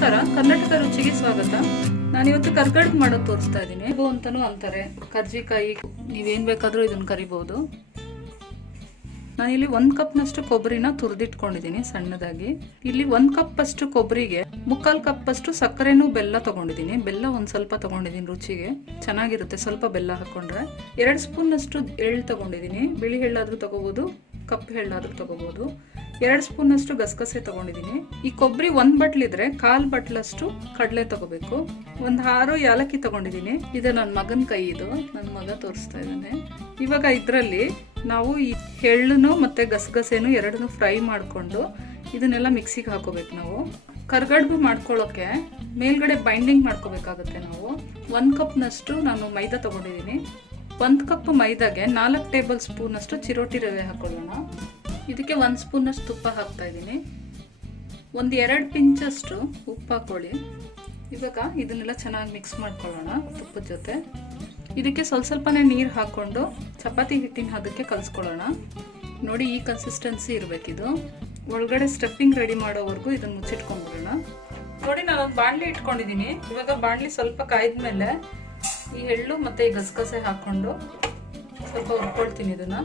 ನಮಸ್ಕಾರ, ಕರ್ನಾಟಕ ರುಚಿಗೆ ಸ್ವಾಗತ. ನಾನಿವತ್ತು ಕರ್ಗಡ್ಬು ಮಾಡೋದು ತೋರಿಸ್ತಾ ಇದ್ದೀನಿ. ಅಂತಾನೂ ಅಂತಾರೆ, ಕರ್ಜಿಕಾಯಿ, ನೀವೇನು ಬೇಕಾದರೂ ಇದನ್ನು ಕರಿಬೋದು. ನಾನಿಲ್ಲಿ 1 ಕಪ್ನಷ್ಟು ಕೊಬ್ಬರಿನ ತುರಿದಿಟ್ಕೊಂಡಿದ್ದೀನಿ ಸಣ್ಣದಾಗಿ. ಇಲ್ಲಿ 1 ಕಪ್ ಅಷ್ಟು ಕೊಬ್ಬರಿಗೆ 3/4 ಕಪ್ ಅಷ್ಟು ಸಕ್ಕರೆನೂ ಬೆಲ್ಲ ತಗೊಂಡಿದ್ದೀನಿ. ಬೆಲ್ಲ ಒಂದು ಸ್ವಲ್ಪ ತಗೊಂಡಿದ್ದೀನಿ, ರುಚಿಗೆ ಚೆನ್ನಾಗಿರುತ್ತೆ ಸ್ವಲ್ಪ ಬೆಲ್ಲ ಹಾಕೊಂಡ್ರೆ. 2 ಸ್ಪೂನ್ ಅಷ್ಟು ಎಳ್ಳು ತಗೊಂಡಿದ್ದೀನಿ. ಬಿಳಿ ಎಳ್ಳಾದ್ರೂ ತಗೋಬೋದು, ಕಪ್ಪು ಎಳ್ಳಾದ್ರೂ ತಗೋಬೋದು. 2 ಸ್ಪೂನ್ ಅಷ್ಟು ಗಸಗಸೆ ತಗೊಂಡಿದ್ದೀನಿ. ಈ ಕೊಬ್ಬರಿ 1 ಬಟ್ಲಿದ್ರೆ 1/4 ಬಟ್ಲಷ್ಟು ಕಡಲೆ ತಗೋಬೇಕು. 6 ಯಾಲಕ್ಕಿ ತಗೊಂಡಿದ್ದೀನಿ. ಇದು ನನ್ನ ಮಗನ ಕೈ, ಇದು ನನ್ನ ಮಗ ತೋರಿಸ್ತಾ ಇದ್ದಾನೆ. ಇವಾಗ ಇದರಲ್ಲಿ ನಾವು ಈ ಎಳ್ಳನ್ನು ಮತ್ತೆ ಗಸಗಸೆನೂ ಎರಡನ್ನೂ ಫ್ರೈ ಮಾಡಿಕೊಂಡು ಇದನ್ನೆಲ್ಲ ಮಿಕ್ಸಿಗೆ ಹಾಕೋಬೇಕು. ನಾವು ಕರ್ಗಡ್ಬು ಮಾಡ್ಕೊಳ್ಳೋಕೆ ಮೇಲ್ಗಡೆ ಬೈಂಡಿಂಗ್ ಮಾಡ್ಕೋಬೇಕಾಗುತ್ತೆ. ನಾವು 1 ಕಪ್ನಷ್ಟು ನಾನು ಮೈದಾ ತಗೊಂಡಿದ್ದೀನಿ. 1 ಕಪ್ ಮೈದಾಗೆ 4 ಟೇಬಲ್ ಸ್ಪೂನ್ ಅಷ್ಟು ಚಿರೋಟಿ ರವೆ ಹಾಕೊಳ್ಳೋಣ. ಇದಕ್ಕೆ 1 ಸ್ಪೂನ್ ಅಷ್ಟು ತುಪ್ಪ ಹಾಕ್ತಾ ಇದ್ದೀನಿ. 1-2 ಪಿಂಚಷ್ಟು ಉಪ್ಪು ಹಾಕೊಳ್ಳಿ. ಇವಾಗ ಇದನ್ನೆಲ್ಲ ಚೆನ್ನಾಗಿ ಮಿಕ್ಸ್ ಮಾಡ್ಕೊಳ್ಳೋಣ ತುಪ್ಪದ ಜೊತೆ. ಇದಕ್ಕೆ ಸ್ವಲ್ಪನೇ ನೀರು ಹಾಕ್ಕೊಂಡು ಚಪಾತಿ ಹಿಟ್ಟಿನ ಹದಕ್ಕೆ ಕಲಿಸ್ಕೊಳ್ಳೋಣ. ನೋಡಿ, ಈ ಕನ್ಸಿಸ್ಟೆನ್ಸಿ ಇರಬೇಕಿದು. ಒಳಗಡೆ ಸ್ಟಫಿಂಗ್ ರೆಡಿ ಮಾಡೋವರೆಗೂ ಇದನ್ನು ಮುಚ್ಚಿಟ್ಕೊಂಡ್ಬಿಡೋಣ. ನೋಡಿ, ನಾನೊಂದು ಬಾಣಲಿ ಇಟ್ಕೊಂಡಿದ್ದೀನಿ. ಇವಾಗ ಬಾಣಲಿ ಸ್ವಲ್ಪ ಕಾಯ್ದ್ಮೇಲೆ ಈ ಎಳ್ಳು ಮತ್ತು ಈ ಗಸಗಸೆ ಹಾಕ್ಕೊಂಡು ಸ್ವಲ್ಪ ಹುರ್ಕೊಳ್ತೀನಿ ಇದನ್ನು.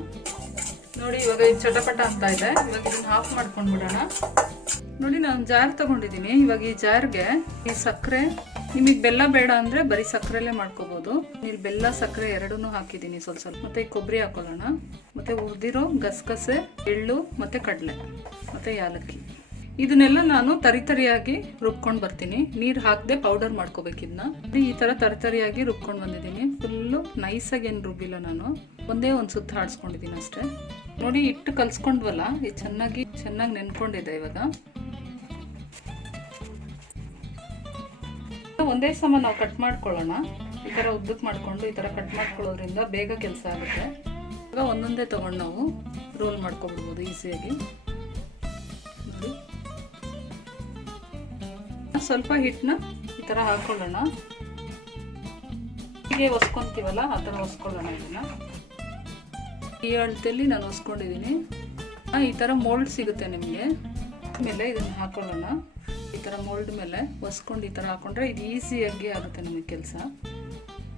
ನೋಡಿ, ಇವಾಗ ಇದು ಚಟಪಟ ಅಂತ ಇದೆ. ಇವಾಗ ಇದನ್ನು ಆಫ್ ಮಾಡ್ಕೊಂಡ್ಬಿಡೋಣ. ನೋಡಿ, ನಾನು ಜಾರ್ ತಗೊಂಡಿದ್ದೀನಿ. ಇವಾಗ ಈ ಜಾರ್ಗೆ ಈ ಸಕ್ಕರೆ, ನಿಮಗೆ ಬೆಲ್ಲ ಬೇಡ ಅಂದರೆ ಬರೀ ಸಕ್ಕರೆಲ್ಲೇ ಮಾಡ್ಕೋಬೋದು. ಇಲ್ಲಿ ಬೆಲ್ಲ ಸಕ್ಕರೆ ಎರಡನ್ನೂ ಹಾಕಿದ್ದೀನಿ ಸ್ವಲ್ಪ. ಮತ್ತೆ ಈ ಕೊಬ್ಬರಿ ಹಾಕೊಳ್ಳೋಣ. ಮತ್ತೆ ಹುರಿದಿರೋ ಗಸಗಸೆ, ಎಳ್ಳು ಮತ್ತೆ ಕಡಲೆ ಮತ್ತೆ ಯಾಲಕ್ಕಿ, ಇದನ್ನೆಲ್ಲ ನಾನು ತರಿಯಾಗಿ ರುಬ್ಕೊಂಡು ಬರ್ತೀನಿ. ನೀರು ಹಾಕದೆ ಪೌಡರ್ ಮಾಡ್ಕೋಬೇಕು. ಇದನ್ನ ಈ ಥರ ತರಿಯಾಗಿ ರುಬ್ಕೊಂಡು ಬಂದಿದ್ದೀನಿ. ಫುಲ್ಲು ನೈಸಾಗಿ ಏನು ರುಬ್ಬಿಲ್ಲ ನಾನು, ಒಂದೇ ಒಂದು ಸುತ್ತ ಹಾಡ್ಸ್ಕೊಂಡಿದ್ದೀನಿ ಅಷ್ಟೇ. ನೋಡಿ, ಹಿಟ್ಟು ಕಲ್ಸ್ಕೊಂಡ್ವಲ್ಲ, ಇದು ಚೆನ್ನಾಗಿ ನೆನ್ಕೊಂಡಿದೆ. ಇವಾಗ ಒಂದೇ ಸಮ ನಾವು ಕಟ್ ಮಾಡ್ಕೊಳ್ಳೋಣ. ಈ ಥರ ಉದ್ದಕ್ಕೆ ಮಾಡಿಕೊಂಡು ಈ ಥರ ಕಟ್ ಮಾಡ್ಕೊಳ್ಳೋದ್ರಿಂದ ಬೇಗ ಕೆಲಸ ಆಗುತ್ತೆ. ಇವಾಗ ಒಂದೊಂದೇ ತೊಗೊಂಡು ನಾವು ರೋಲ್ ಮಾಡ್ಕೊಬಿಡ್ಬೋದು ಈಸಿಯಾಗಿ. ನೋಡಿ, ಸ್ವಲ್ಪ ಹಿಟ್ಟನ್ನ ಈ ಥರ ಹಾಕೊಳ್ಳೋಣ. ಹೀಗೆ ಒಸ್ಕೊಂತೀವಲ್ಲ ಆ ಥರ ಒಸ್ಕೊಳ್ಳೋಣ. ಇದನ್ನು ಈ ಅಳತೆಯಲ್ಲಿ ನಾನು ಒಸ್ಕೊಂಡಿದ್ದೀನಿ. ಈ ಥರ ಮೋಲ್ಡ್ ಸಿಗುತ್ತೆ ನಿಮಗೆ. ಆಮೇಲೆ ಇದನ್ನು ಹಾಕೊಳ್ಳೋಣ. ಈ ಥರ ಮೋಲ್ಡ್ ಮೇಲೆ ಒಸ್ಕೊಂಡು ಈ ಥರ ಹಾಕೊಂಡ್ರೆ ಇದು ಈಸಿಯಾಗಿ ಆಗುತ್ತೆ ನಮಗೆ ಕೆಲಸ.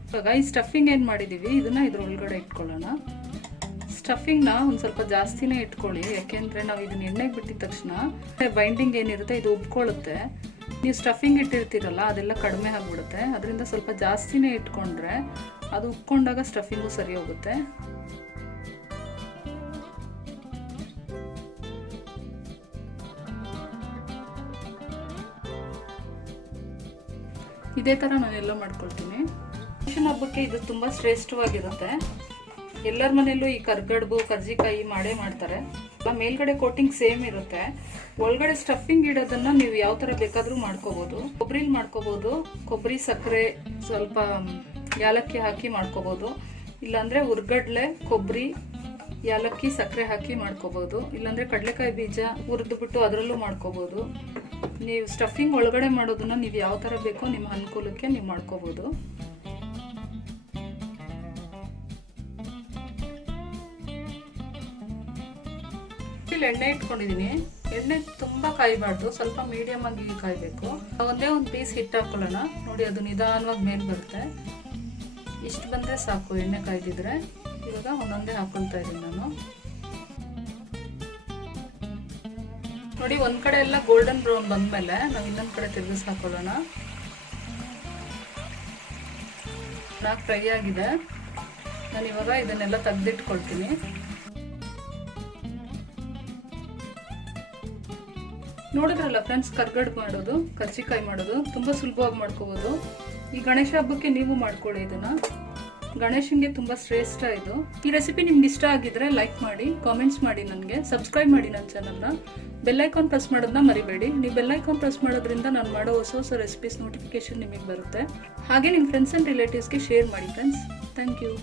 ಇವಾಗ ಈ ಸ್ಟಫಿಂಗ್ ಏನು ಮಾಡಿದ್ದೀವಿ ಇದನ್ನು ಇದ್ರೊಳಗಡೆ ಇಟ್ಕೊಳ್ಳೋಣ. ಸ್ಟಫಿಂಗ್ನ ಒಂದು ಸ್ವಲ್ಪ ಜಾಸ್ತಿನೇ ಇಟ್ಕೊಳ್ಳಿ, ಯಾಕೆಂದರೆ ನಾವು ಇದನ್ನ ಎಣ್ಣೆಗೆ ಬಿಟ್ಟಿದ ತಕ್ಷಣ ಬೈಂಡಿಂಗ್ ಏನಿರುತ್ತೆ ಇದು ಉಬ್ಕೊಳ್ಳುತ್ತೆ. ನೀವು ಸ್ಟಫಿಂಗ್ ಇಟ್ಟಿರ್ತೀರಲ್ಲ ಅದೆಲ್ಲ ಕಡಿಮೆ ಆಗಿಬಿಡುತ್ತೆ. ಅದರಿಂದ ಸ್ವಲ್ಪ ಜಾಸ್ತಿನೇ ಇಟ್ಕೊಂಡ್ರೆ ಅದು ಉಬ್ಕೊಂಡಾಗ ಸ್ಟಫಿಂಗು ಸರಿ ಹೋಗುತ್ತೆ. ಇದೇ ಥರ ನಾನೆಲ್ಲ ಮಾಡ್ಕೊಳ್ತೀನಿ. ಗಣೇಶನ ಹಬ್ಬಕ್ಕೆ ಇದು ತುಂಬ ಶ್ರೇಷ್ಠವಾಗಿರುತ್ತೆ. ಎಲ್ಲರ ಮನೆಯಲ್ಲೂ ಈ ಕರ್ಗಡ್ಬು, ಕರ್ಜಿಕಾಯಿ ಮಾಡೇ ಮಾಡ್ತಾರೆ. ಮೇಲ್ಗಡೆ ಕೋಟಿಂಗ್ ಸೇಮ್ ಇರುತ್ತೆ. ಒಳಗಡೆ ಸ್ಟಫಿಂಗ್ ಇಡೋದನ್ನ ನೀವು ಯಾವ ಥರ ಬೇಕಾದರೂ ಮಾಡ್ಕೋಬೋದು. ಕೊಬ್ಬರಿಲಿ ಮಾಡ್ಕೋಬೋದು, ಕೊಬ್ಬರಿ ಸಕ್ಕರೆ ಸ್ವಲ್ಪ ಯಾಲಕ್ಕಿ ಹಾಕಿ ಮಾಡ್ಕೋಬೋದು. ಇಲ್ಲಾಂದರೆ ಹುರ್ಗಡ್ಲೆ, ಕೊಬ್ಬರಿ, ಯಾಲಕ್ಕಿ, ಸಕ್ಕರೆ ಹಾಕಿ ಮಾಡ್ಕೋಬೋದು. ಇಲ್ಲಾಂದರೆ ಕಡಲೆಕಾಯಿ ಬೀಜ ಹುರಿದ್ಬಿಟ್ಟು ಅದರಲ್ಲೂ ಮಾಡ್ಕೋಬೋದು. ನೀವು ಸ್ಟಫಿಂಗ್ ಒಳಗಡೆ ಮಾಡೋದನ್ನ ನೀವು ಯಾವ ಥರ ಬೇಕೋ ನಿಮ್ಮ ಅನುಕೂಲಕ್ಕೆ ನೀವು ಮಾಡ್ಕೋಬೋದು. ಇಲ್ಲಿ ಎಣ್ಣೆ ಇಟ್ಕೊಂಡಿದ್ದೀನಿ. ಎಣ್ಣೆ ತುಂಬ ಕಾಯಬಾರ್ದು, ಸ್ವಲ್ಪ ಮೀಡಿಯಮ್ ಆಗಿ ಕಾಯಬೇಕು. ಒಂದೇ ಒಂದು ಪೀಸ್ ಹಿಟ್ಟು ಹಾಕೊಳ್ಳೋಣ. ನೋಡಿ, ಅದು ನಿಧಾನವಾಗಿ ಮೇಲೆ ಬರುತ್ತೆ. ಇಷ್ಟು ಬಂದರೆ ಸಾಕು ಎಣ್ಣೆ ಕಾಯ್ದಿದ್ರೆ. ಇವಾಗ ಒಂದೊಂದೇ ಹಾಕೊಳ್ತಾ ಇದ್ದೀನಿ ನಾನು. ನೋಡಿ, ಒಂದು ಕಡೆ ಎಲ್ಲ ಗೋಲ್ಡನ್ ಬ್ರೌನ್ ಬಂದಮೇಲೆ ನಾವು ಇನ್ನೊಂದು ಕಡೆ ತಿರುಗಿಸಿ ಹಾಕೊಳ್ಳೋಣ. ಫ್ರೈ ಆಗಿದೆ. ನಾನು ಇವಾಗ ಇದನ್ನೆಲ್ಲ ತೆಗೆದಿಟ್ಕೊಳ್ತೀನಿ. ನೋಡಿದ್ರಲ್ಲ ಫ್ರೆಂಡ್ಸ್, ಕರ್ಗಡ್ಬು ಮಾಡೋದು, ಕರ್ಜಿಕಾಯಿ ಮಾಡೋದು ತುಂಬ ಸುಲಭವಾಗಿ ಮಾಡ್ಕೋಬೋದು. ಈ ಗಣೇಶ ಹಬ್ಬಕ್ಕೆ ನೀವು ಮಾಡ್ಕೊಳ್ಳಿ ಇದನ್ನು. ಗಣೇಶನಿಗೆ ತುಂಬ ಶ್ರೇಷ್ಠ ಇದು. ಈ ರೆಸಿಪಿ ನಿಮ್ಗೆ ಇಷ್ಟ ಆಗಿದ್ರೆ ಲೈಕ್ ಮಾಡಿ, ಕಾಮೆಂಟ್ಸ್ ಮಾಡಿ, ನನಗೆ ಸಬ್ಸ್ಕ್ರೈಬ್ ಮಾಡಿ ನನ್ನ ಚಾನಲ್ನ. ಬೆಲ್ಲೈಕಾನ್ ಪ್ರೆಸ್ ಮಾಡೋದನ್ನ ಮರಿಬೇಡಿ. ನೀವು ಬೆಲ್ಲೈಕಾನ್ ಪ್ರೆಸ್ ಮಾಡೋದ್ರಿಂದ ನಾನು ಮಾಡೋ ಹೊಸ ರೆಸಿಪೀಸ್ ನೋಟಿಫಿಕೇಶನ್ ನಿಮಗೆ ಬರುತ್ತೆ. ಹಾಗೆ ನಿಮ್ಮ ಫ್ರೆಂಡ್ಸ್ ಆ್ಯಂಡ್ ರಿಲೇಟಿವ್ಸ್ಗೆ ಶೇರ್ ಮಾಡಿ ಫ್ರೆಂಡ್ಸ್. Thank you.